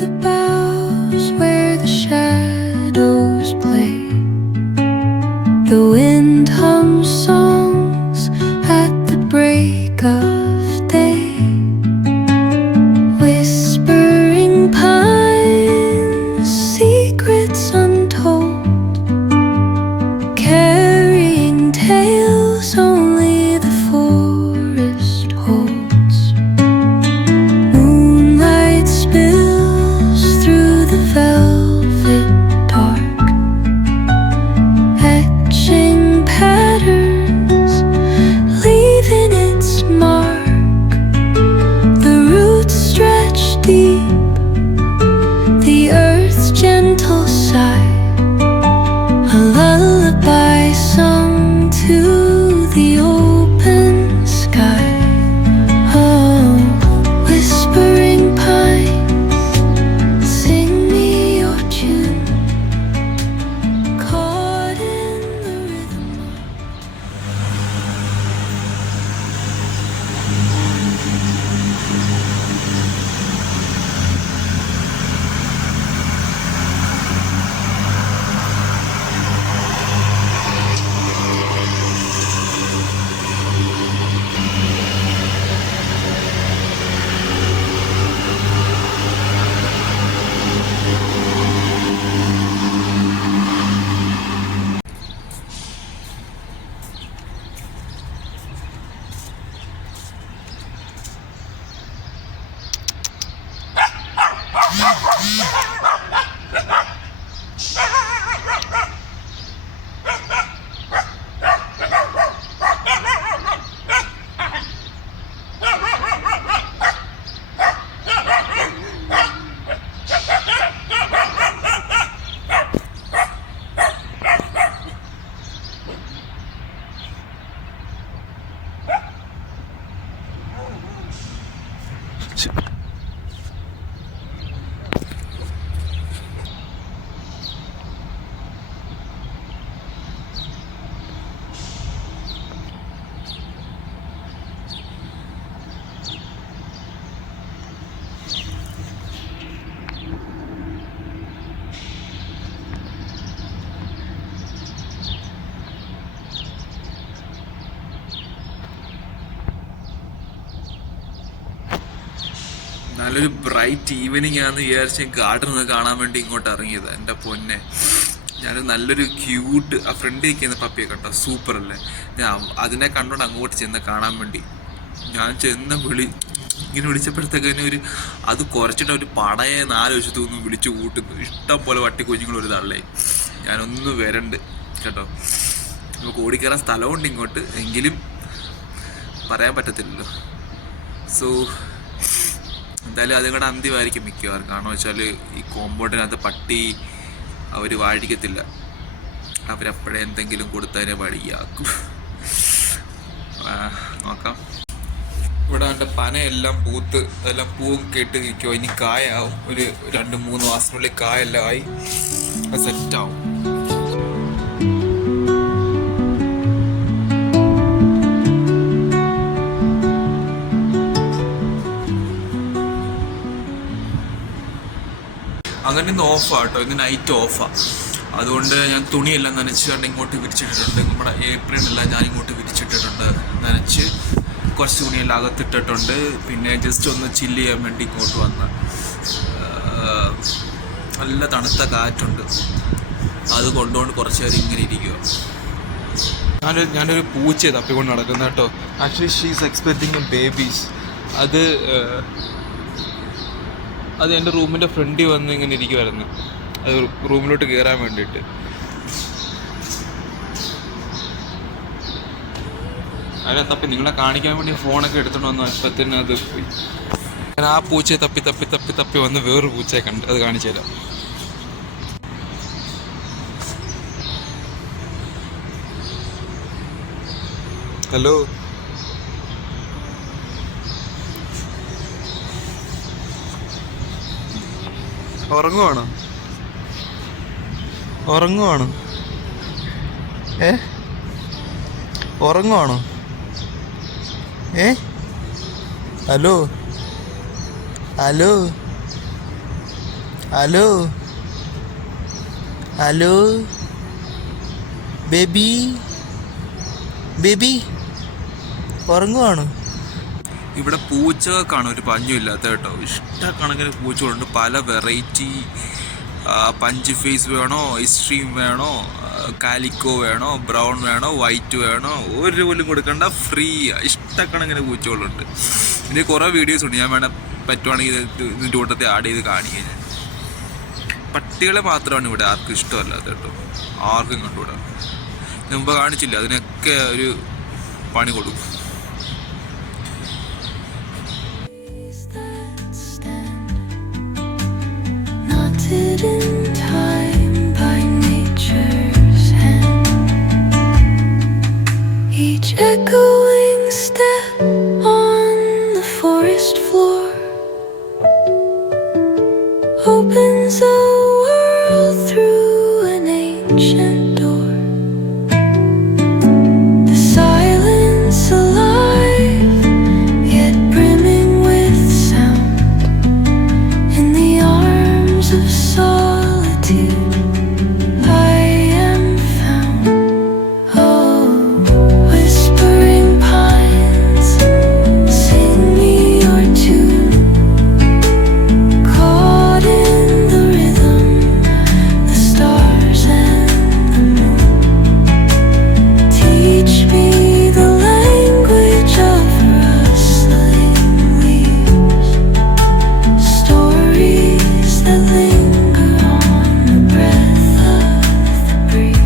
the boughs where the shadows play. The wind hums songs at the break of day. Whispering pines, secrets untold, carrying tales only the forest holds. Moonlight spills through the velvet dark, etching patterns, leaving its mark. The roots stretch deep, the earth's gentle sigh, a lullaby sung to the open sky. Oh, whispering pines, sing me your tune, caught in the rhythm of നല്ലൊരു bright evening ആണെന്ന് വിചാരിച്ച് ഗാർഡൻ ഒന്ന് കാണാൻ വേണ്ടി ഇങ്ങോട്ട് ഇറങ്ങിയത്. എൻ്റെ പൊന്നെ, ഞാൻ നല്ലൊരു ക്യൂട്ട് ആ ഫ്രണ്ട് നിൽക്കുന്ന പപ്പിയെ കണ്ടോ, സൂപ്പർ അല്ലേ. ഞാൻ അതിനെ കണ്ടോണ്ട് അങ്ങോട്ട് ചെന്ന് കാണാൻ വേണ്ടി ഞാൻ ചെന്ന് ഇങ്ങനെ വിളിച്ചപ്പോഴത്തേക്കന്നെ അത് കുറച്ചിട്ട് ഒരു പടയെ 4 വശത്തു നിന്നും വിളിച്ചു കൂട്ടുന്നു. ഇഷ്ടം പോലെ വട്ടിക്കുഞ്ഞുങ്ങളൊരു തള്ളേ. ഞാനൊന്ന് വരണ്ട് കേട്ടോ. നമുക്ക് ഓടിക്കയറാൻ സ്ഥലമുണ്ട് ഇങ്ങോട്ട്, എങ്കിലും പറയാൻ പറ്റത്തില്ലല്ലോ. സോ എന്തായാലും അതും കൂടെ അന്ത്യമായിരിക്കും മിക്കവാറും. കാരണം വെച്ചാൽ ഈ കോമ്പൗണ്ടിനകത്ത് പട്ടി അവർ വാഴിക്കത്തില്ല, അവരപ്പോഴേ എന്തെങ്കിലും കൊടുത്തതിനെ വഴിയാക്കും. നോക്കാം. ഇവിടെ എൻ്റെ പനയെല്ലാം പൂത്ത് അതെല്ലാം പൂവും കേട്ട് നിൽക്കുമോ. ഇനി കായാവും, ഒരു 2-3 മാസത്തിനുള്ളിൽ കായെല്ലാം ആയി സെറ്റാവും. അങ്ങനെ ഇന്ന് ഓഫാണ് കേട്ടോ, ഇന്ന് നൈറ്റ് ഓഫാണ്. അതുകൊണ്ട് ഞാൻ തുണിയെല്ലാം നനച്ചുകൊണ്ട് ഇങ്ങോട്ട് വിരിച്ചിട്ടിട്ടുണ്ട്. നമ്മുടെ ഏപ്രിലെല്ലാം ഞാൻ ഇങ്ങോട്ട് വിരിച്ചിട്ടിട്ടുണ്ട്, നനച്ച് കുറച്ച് തുണിയെല്ലാം അകത്തിട്ടിട്ടുണ്ട്. പിന്നെ ജസ്റ്റ് ഒന്ന് ചില്ല് ചെയ്യാൻ വേണ്ടി ഇങ്ങോട്ട് വന്ന് നല്ല തണുത്ത കാറ്റുണ്ട്, അത് കൊണ്ടുകൊണ്ട് കുറച്ച് നേരം ഇങ്ങനെ ഇരിക്കുക. ഞാനൊരു പൂച്ചയെ തപ്പിക്കൊണ്ട് നടക്കുന്നത് കേട്ടോ. Actually she's expecting babies. അത് എൻ്റെ റൂമിൻ്റെ ഫ്രണ്ടിൽ വന്ന് ഇങ്ങനെ ഇരിക്കുമായിരുന്നു, അത് റൂമിലോട്ട് കയറാൻ വേണ്ടിയിട്ട്. അതിനെ തപ്പി നിങ്ങളെ കാണിക്കാൻ വേണ്ടി ഫോണൊക്കെ എടുത്തോണ്ട് വന്നു. അല്പത്തിന് അത് പോയി. ഞാൻ ആ പൂച്ചയെ തപ്പി തപ്പി തപ്പി തപ്പി വന്ന് വേറൊരു പൂച്ചയെ കണ്ട്, അത് കാണിച്ചു തരാം. ഹലോ, ഉറങ്ങുവാണോ? ഉറങ്ങുവാണോ? Hello hello hello baby baby ഉറങ്ങുവാണോ? ഇവിടെ പൂച്ചകൾക്കാണ് ഒരു പഞ്ഞമില്ലാത്ത കേട്ടോ. ഇഷ്ടക്കണക്കിന് പൂച്ചകളുണ്ട്, പല വെറൈറ്റി. പഞ്ച് ഫേസ് വേണോ, എക്സ്ട്രീം വേണോ, കാലിക്കോ വേണോ, ബ്രൗൺ വേണോ, വൈറ്റ് വേണോ, ഒരു പോലും കൊടുക്കണ്ട, ഫ്രീ. ഇഷ്ടക്കണക്കിന് പൂച്ചകളുണ്ട്. ഇതിന് കുറേ വീഡിയോസ് ഉണ്ട്, ഞാൻ വേണം പറ്റുവാണെങ്കിൽ ഇതിൻ്റെ കൂട്ടത്തിൽ ആഡ് ചെയ്ത് കാണിക്കുക. ഞാൻ പട്ടികളെ മാത്രമാണ് ഇവിടെ ആർക്കും ഇഷ്ടമല്ലാത്ത കേട്ടോ, ആർക്കും കണ്ടുകൂടാ. മുമ്പ് കാണിച്ചില്ല, അതിനൊക്കെ ഒരു പണി കൊടുക്കും. In time by nature's hand, each echoing step on the forest floor opens a world through an ancient door. The silence alive, yet brimming with sound, in the arms of solitude I am found. Oh, whispering pines, sing me your tune. Caught in the rhythm, the stars and the moon. Teach me the language of rustling leaves, stories that linger on the breath of the breeze.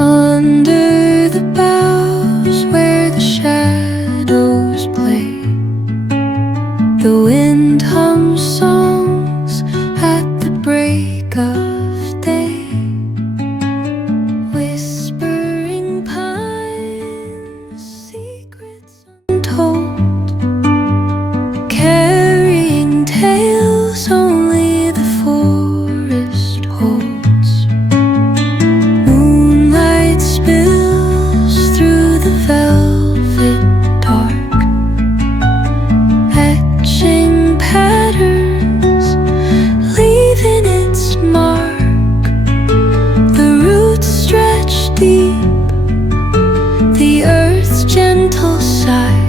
Under the boughs where the shadows play, the wind hums songs at the break of day. Whispering pines, secrets untold, carrying tales only the forest holds. Moonlight spills through the velvet dark, etching patterns, leaving its mark. The roots stretch deep, the earth's gentle sigh,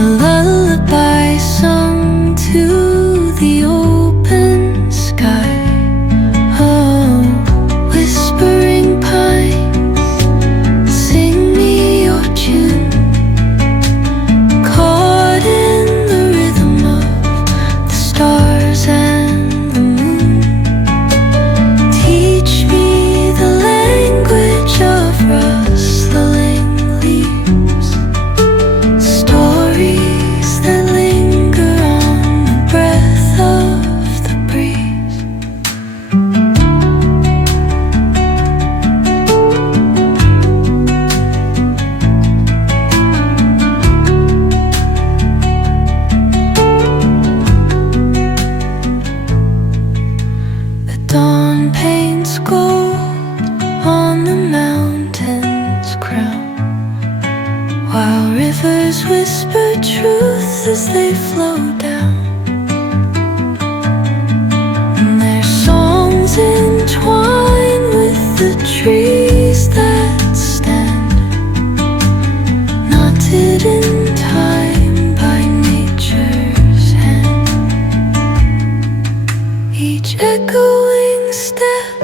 a lullaby sung to the open sky. Oh, whispering pines, sing me your tune. Caught in the rhythm of the stars and the moon. Teach me the language of rustling leaves, stories that linger on the breath of the breeze. The dawn paints gold on the mountain's crown, while rivers whisper truth as they flow down. And their songs entwine with the trees that stand, knotted in time by nature's hand. Each echoing step